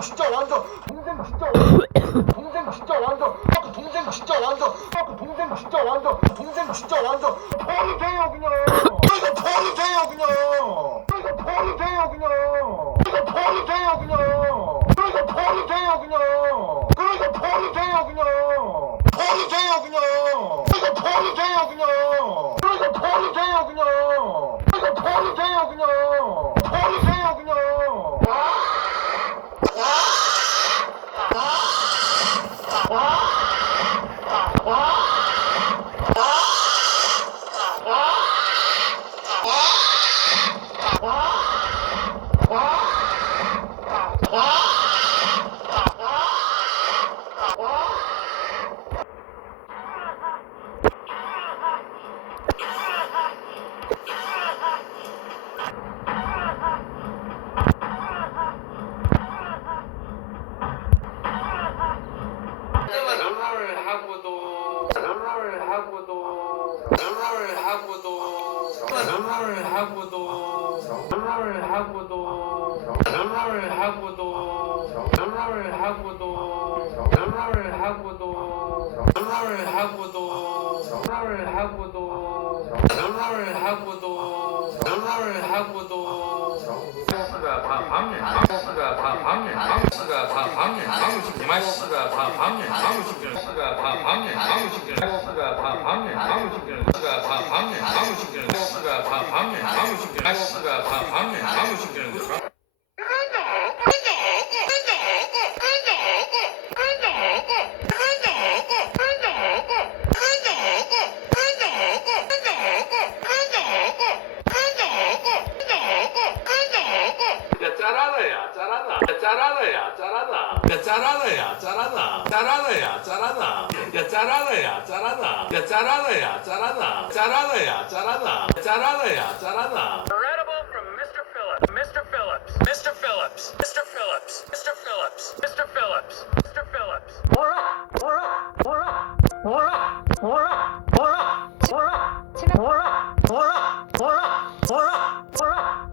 진짜 완전 동생 진짜 동생 진짜 완전 아그 동생 진짜 완전 동생 진짜 완전 동생 진짜 완전 버릇해요 그냥 이거 버릇해요 그냥 이거 버릇해요 그냥 이거 버릇해요 그냥 이거 버릇해요 그냥 그러니까 버릇해요 그냥 버릇해요 그냥 이거 버릇해요 그냥 그러니까 버릇해요 그냥 이거 버릇해요 그냥 버릇해요 그냥 롤을 하고도 롤을 하고도 롤을 하고도 롤을 하고도 롤을 하고도 롤을 하고도 롤을 하고도 롤을 하고도 롤을 하고도 롤을 하고도 롤을 하고도 롤을 하고도 씨가 다 방해 씨가 다 방해 씨가 다 방해 방식 마씨가 다 방해 방식 씨가 다 방해 방식 씨가 다 방해 방식 씨가 다 방해 방식 씨가 다 방해 방식 씨가 다 방해 방식 야 짜라다야 짜라다 야 짜라다야 짜라다 야 짜라다야 짜라다 짜라다야 짜라다 야 짜라다야 짜라다 야 짜라다야 짜라다 짜라다야 짜라다 짜라다야 짜라다 Incredible from Mr. Phillips. Mr. Phillips. Mr. Phillips. Mr. Phillips. Mr. Phillips. Mr. Phillips. Mr. Phillips. 뭐라 뭐라 뭐라 뭐라 뭐라 뭐라 뭐라 뭐라 뭐라 뭐라 뭐라 뭐라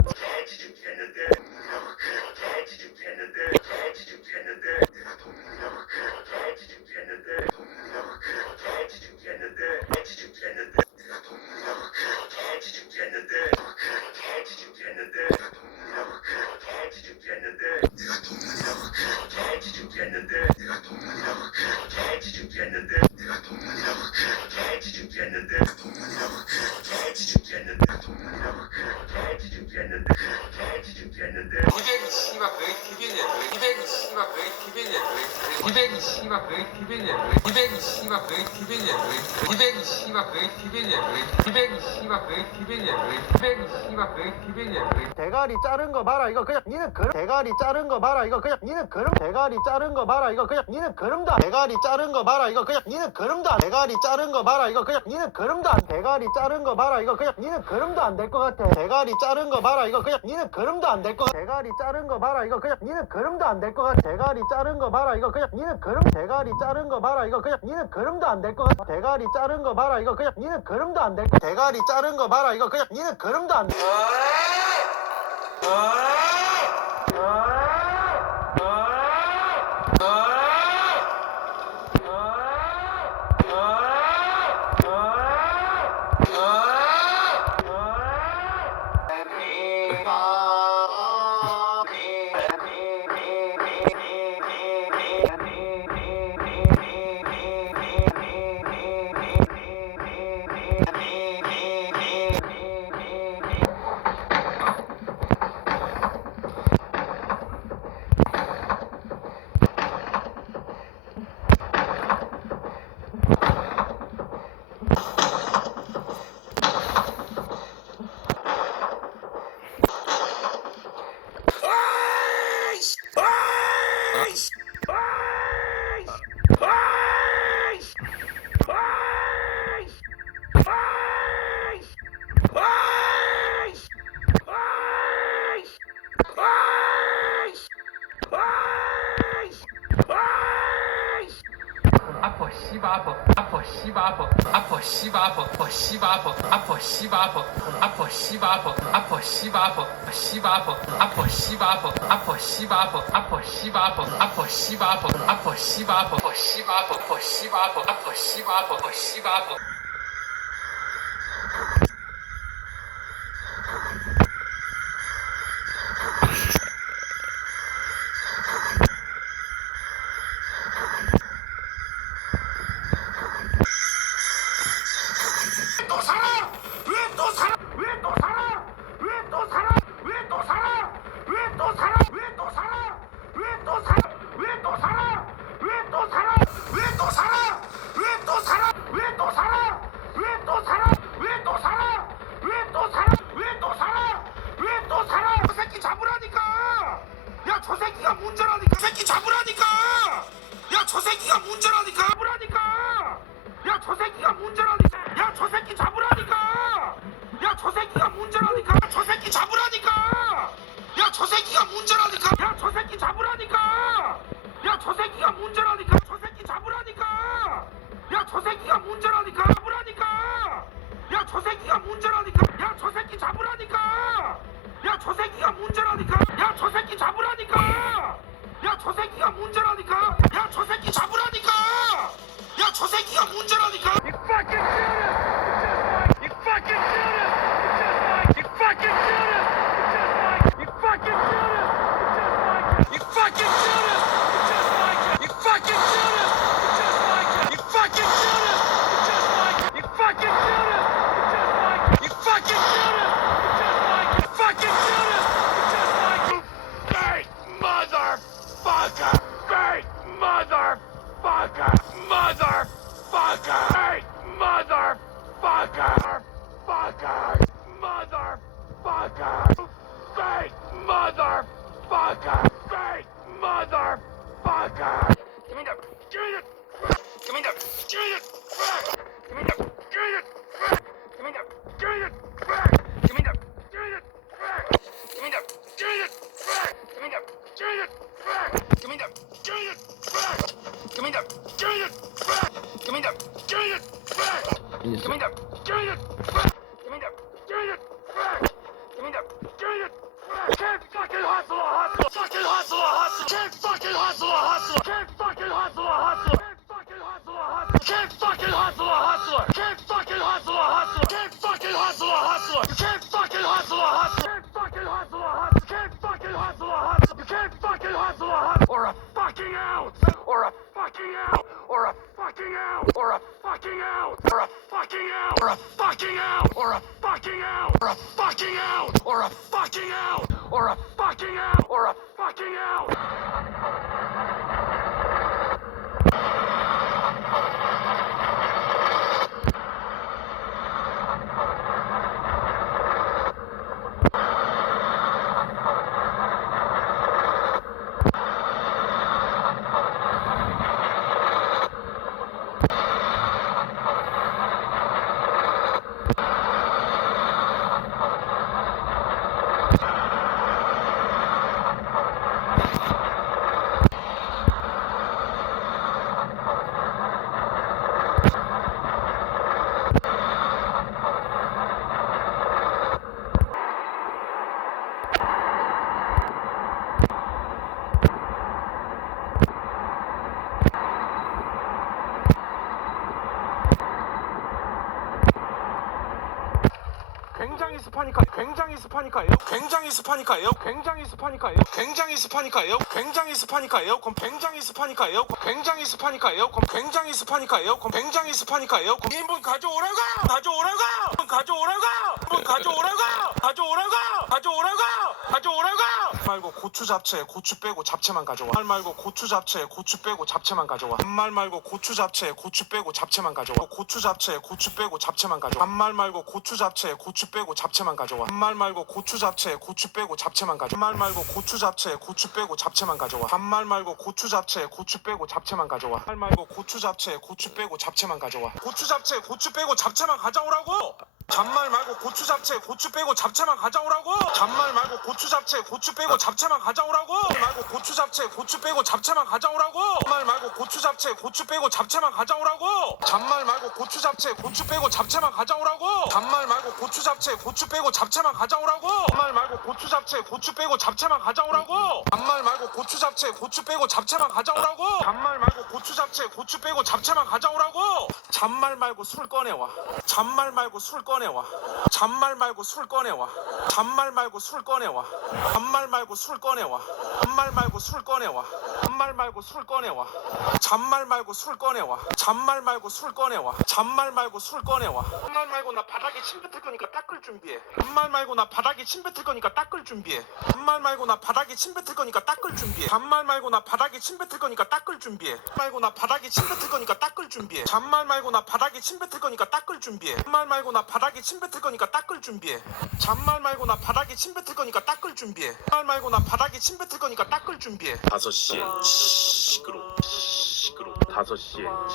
이백이 씨발 그게 TV냐 이백이 씨발 그게 TV냐 이백이 씨발 그게 TV냐 이백이 그게 TV냐 이백이 씨발 그게 TV냐 이백이 씨발 그게 TV냐 이백이 씨발 그게 TV냐 대가리 자른 거 봐라 이거 그냥 니는 그름 대가리 자른 거 봐라 이거 그냥 니는 그름 대가리 자른 거 봐라 이거 그냥 니는 그름도 안 대가리 자른 거 봐라 이거 그냥 니는 그름도 안 대가리 자른 거 봐라 이거 그냥 니는 그름도 안 대가리 자른 거 봐라 이거 그냥 니는 그름도 안 될 것 같아 대가리 자른 거 봐라 이거 그냥 니는 그름도 안 될 것 같아 대가리 자른 거 봐라 이거 그냥 니는 그름도 안 될 것 같아 대가리 자른 거 봐라 이거 그냥 니는 그름 대가리 자른 거 봐라 이거 그냥 니는 그름도 안될 것 같아. 대가리 자른 거 봐라. 이거 그냥 니는 그름도 안될것 대가리 자른 거 봐라. 이거 그냥 니는 그름도 안 아파 씨바 아파 아파 씨바 아파 아파 씨바 아파 아파 씨바 아파 아파 씨바 아파 아파 씨바 아파 씨바 아파 아파 씨바 아파 아파 씨바 아파 아파 씨바 아파 아파 씨바 아파 아파 씨바 아파 아파 씨바 아파 아파 씨바 아파 아파 씨바 아파 아파 씨바 아파 잡으라니까! 야, 저 새끼가 문제라니까! 야, 저 새끼 잡으라니까! 야, 저 새끼가 문제라니까! 야, 저 새끼 잡으라니까! 야, 저 새끼가 문제라니까! Motherfucker! Motherfucker! Fucker! Motherfucker! Fake motherfucker! Fake motherfucker! Give me that! Give me that! Give me that! Give me that! Give me that! Give me that! Give me that! Give me that! Give me that! Give me that! Give me that! Give me that! Give me that! Give me that! Can't fucking hustle a hustle! Can't fucking hustle a hustle! Can't fucking hustle a hustle! Can't fucking hustle a hustler! Can't fucking hustle a hustler! Can't fucking hustle a hustler! Can't fucking hustle a hustler! Can't fucking hustle a hustler! Can't fucking hustle a hustler! Can't fucking hustle a hustler! Or a fucking out! Or a fucking out! Or a fucking out! Or a fucking out. Or a fucking out. Or a fucking out. Or a fucking out. 스파니카 굉장히 스파니카예요. 굉장히 스파니카예요. 굉장히 스파니카예요. 굉장히 스파니카예요. 굉장히 스파니카예요. 그럼 굉장히 스파니카예요 굉장히 스파니카예요. 그럼 굉장히 스파니카예요. 그럼 굉장히 스파니카예요. 그럼 인분 가져오라고! 가져오라고! 가져오라고! 가져오라고! 가져오라고! 가져오라고! 가져오라고! 말고 고추 잡채 고추 빼고 잡채만 가져와 말 말고 고추 잡채 고추 빼고 잡채만 가져와 말 말고 고추 잡채 고추 빼고 잡채만 가져와 고추 잡채 고추 빼고 잡채만 가져와 반말 말고 고추 잡채 고추 빼고 잡채만 가져와 반말 말고 고추 잡채 고추 빼고 잡채만 가져와 반말 말고 고추 잡채 고추 빼고 잡채만 가져와 반말 말고 고추 잡채 고추 빼고 잡채만 가져와 말 말고 고추 잡채 고추 빼고 잡채만 가져와 고추 잡채 고추 빼고 잡채만 가져오라고 잔말 말고 고추 잡채 고추 빼고 잡채만 가져오라고 잔말 말고 고추 잡채 고추 빼고 잡채만 가져오라고 말고 고추 잡채 고추 빼고 잡채만 가져오라고 잔말 말고 고추 잡채 고추 빼고 잡채만 가져오라고 잔말 말고 고추 잡채 고추 빼고 잡채만 가져오라고 잔말 말고 고추 잡채 고추 빼고 잡채만 가져오라고 잔말 말고 고추 잡채 고추 빼고 잡채만 가져오라고 잔말 말고 고추 잡채 고추 빼고 잡채만 가져오라고 잔말 말고 고추 잡채 고추 빼고 잡채만 가져오라고 잔말 말고 술 꺼내와 잔말 말고 술 꺼내와 잔말 말고 술 꺼내와 잔말 말고 술 꺼내와 잔말 말고 술 꺼내와 잔말 말고 술 꺼내와 잔말 말고 술 꺼내와 잔말 말고 술 꺼내와 잔말 말고 술 꺼내와 잔말 말고 술 꺼내와 잔말 말고 나 바닥에 침 뱉을 거니까 닦을 준비해 잔말 말고 나 바닥에 침 뱉을 거니까 닦을 준비해 잔말 말고 나 바닥에 침 뱉을 거니까 닦을 준비해 잔말 말고 나 바닥에 침 뱉을 거니까 닦을 준비해 말고 나 바닥에 침 뱉을 거니까 닦을 준비해 잔말 말고 나 바닥에 침 뱉을 거니까 닦을 준비해 잔말 말고 나 바닥에 침 뱉을 거니까 닦을 준비해 잔말 말고 나 바닥에 침 뱉을 거니까 닦을 준비해 잔말 말고 나 바닥에 침 뱉을 거니까 닦을 준비해. 5시엔 시끄러 시끄러 5시엔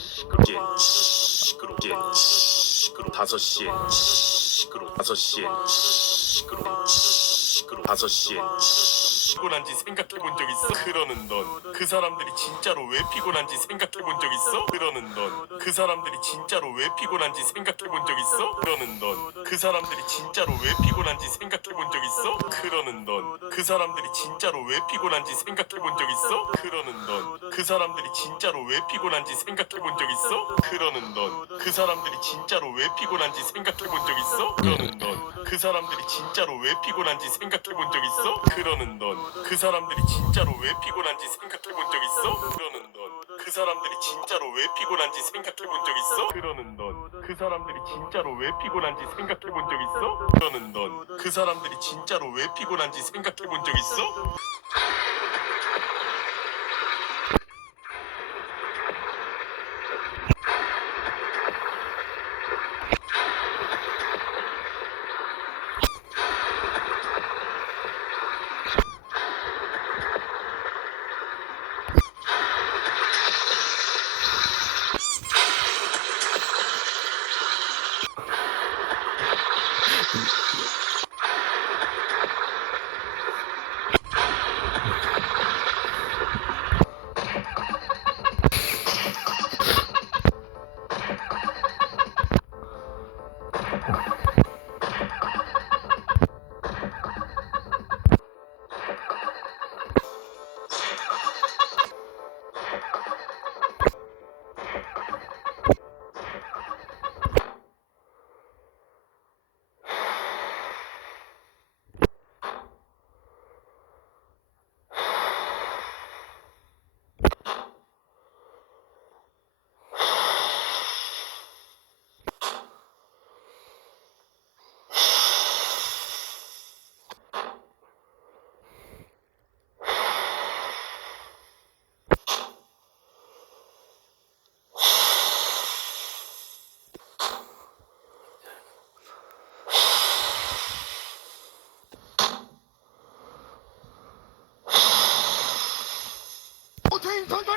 시끄러 시끄러 시끄러 5시엔 시끄러 5시엔 시끄러 시끄러 5시엔 피곤한지 생각해 본 적 있어? 그러는 넌 그 사람들이 진짜로 왜 피곤한지 생각해 본 적 있어? 그러는 넌 그 사람들이 진짜로 왜 피곤한지 생각해 본 적 있어? 그러는 넌 그 사람들이 진짜로 왜 피곤한지 생각해 본 적 있어? 그러는 넌 그 사람들이 진짜로 왜 피곤한지 생각해 본 적 있어? 그러는 넌 그 사람들이 진짜로 왜 피곤한지 생각해 본 적 있어? 그러는 넌 그 사람들이 진짜로 왜 피곤한지 생각해 본 적 있어? 그러는 넌 그 사람들이 진짜로 왜 피곤한지 생각해 본 적 있어? 그러는 넌그 사람들이 진짜로 왜 피곤한지 생각해 본 적 있어? 그러는 넌 그 사람들이 진짜로 왜 피곤한지 생각해 본 적 있어? 그러는 넌 그 사람들이 진짜로 왜 피곤한지 생각해 본 적 있어? 그러는 넌 그 사람들이 진짜로 왜 피곤한지 생각해 본 적 있어?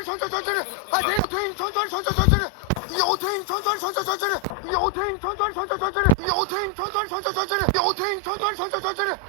传传传这里哎停停传传传传传这有停传传传传传这有停传传传传传这有停传传传传传有传传传传传